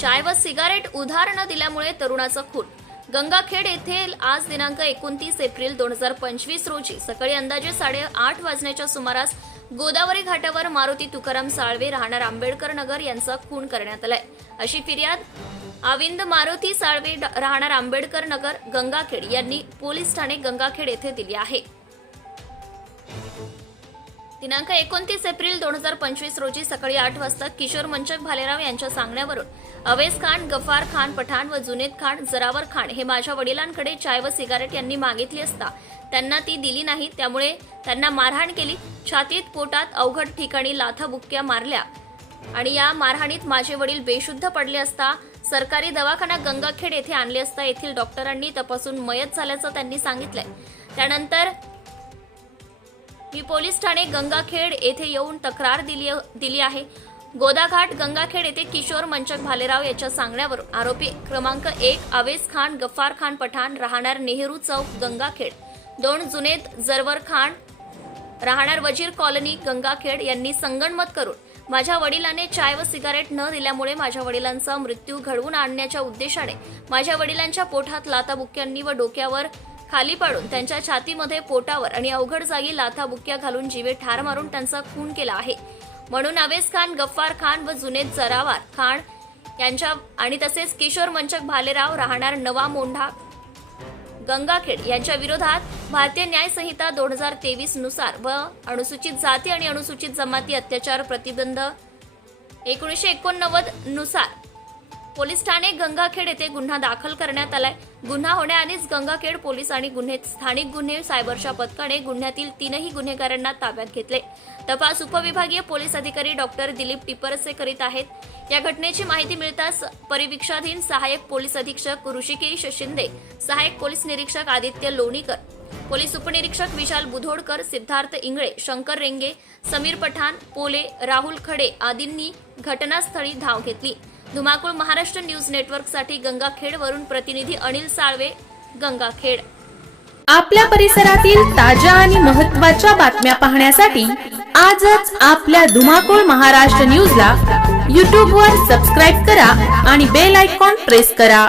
चाय व सिगारेट उधार न दिल्यामुळे तरुणाचा खून. गंगाखेड येथे आज दिनांक एकोणतीस एप्रिल दोन हजार पंचवीस रोजी सकाळी अंदाजे साडेआठ वाजण्याच्या सुमारास गोदावरी घाटावर मारुती तुकाराम साळवे राहणार आंबेडकर नगर यांचा खून करण्यात आलाय. अशी फिर्याद आविंद मारुती साळवे ड- राहणार आंबेडकर नगर गंगाखेड यांनी पोलीस ठाणे गंगाखेड येथे दिली आहे. दिनांक एकोणतीस एप्रिल दोन हजार पंचवीस रोजी सकाळी आठ वाजता किशोर मंचक भालेराव यांच्या सांगण्यावरून अवेस खान गफार खान पठाण व जुनेद खान जरावर खान हे माझ्या वडिलांकडे चाय व सिगारेट यांनी मागितली असता त्यांना ती दिली नाही. त्यामुळे त्यांना मारहाण केली. छातीत पोटात अवघड ठिकाणी लाथाबुक्क्या मारल्या आणि या मारहाणीत माझे वडील बेशुद्ध पडले असता सरकारी दवाखाना गंगाखेड येथे आणले असता येथील डॉक्टरांनी तपासून मयत झाल्याचं त्यांनी सांगितलंय. त्यानंतर मी पोलीस ठाणे गंगाखेड येथे येऊन तक्रार दिली दिली आहे. गोदाघाट गंगाखेड येथे किशोर मंचक भालेराव याच्या सांगण्यावरून आरोपी क्रमांक एक अवेस खान गफ्फार खान पठाण राहणार नेहरू चौक गंगाखेड. दोन जुनेद जरवर खान राहणार वजीर कॉलनी गंगाखेड यांनी संगणमत करून माझ्या वडिलांनी चाय व सिगारेट न दिल्यामुळे माझ्या वडिलांचा मृत्यू घडवून आणण्याच्या उद्देशाने माझ्या वडिलांच्या पोटात लाताबुक्यांनी व डोक्यावर खाली पाडून त्यांच्या छातीमध्ये पोटावर आणि अवघड जागी लाथाबुक्क्या घालून जीवे ठार मारून त्यांचा खून केला आहे. म्हणून अवेस खान गफ्फार खान व जुनेद जरावार खान यांच्या आणि तसेच किशोर मंचक भालेराव राहणार नवा मोंढा गंगाखेड यांच्या विरोधात भारतीय न्याय संहिता दोन हजार तेवीसनुसार व अनुसूचित जाती आणि अनुसूचित जमाती अत्याचार प्रतिबंध एकोणीसशे एकोणनव्वदनुसार पोलीस ठाणे गंगाखेड येथे गुन्हा दाखल करण्यात आलाय. गुन्हा होण्याआधीच गंगाखेड पोलीस आणि गुन्हे स्थानिक गुन्हे सायबरच्या पथकाने गुन्ह्यातील तीनही गुन्हेगारांना ताब्यात घेतले. तपास उपविभागीय पोलीस अधिकारी डॉक्टर दिलीप टिपरसे करीत आहेत. या घटनेची माहिती मिळताच परिवीक्षाधीन सहाय्यक पोलीस अधीक्षक ऋषिकेश शिंदे सहाय्यक पोलीस निरीक्षक आदित्य लोणीकर पोलीस उपनिरीक्षक विशाल बुधोडकर सिद्धार्थ इंगळे शंकर रेंगे समीर पठाण पोले राहुल खडे आदींनी घटनास्थळी धाव घेतली. धुमाकूळ महाराष्ट्र न्यूज नेटवर्कसाठी गंगाखेडवरून प्रतिनिधी अनिल साळवे गंगाखेड. आपल्या परिसरातील ताज्या आणि महत्त्वाच्या बातम्या पाहण्यासाठी आजच आपल्या धुमाकूळ महाराष्ट्र न्यूजला यूट्यूबवर सबस्क्राईब करा आणि बेल आयकॉन प्रेस करा.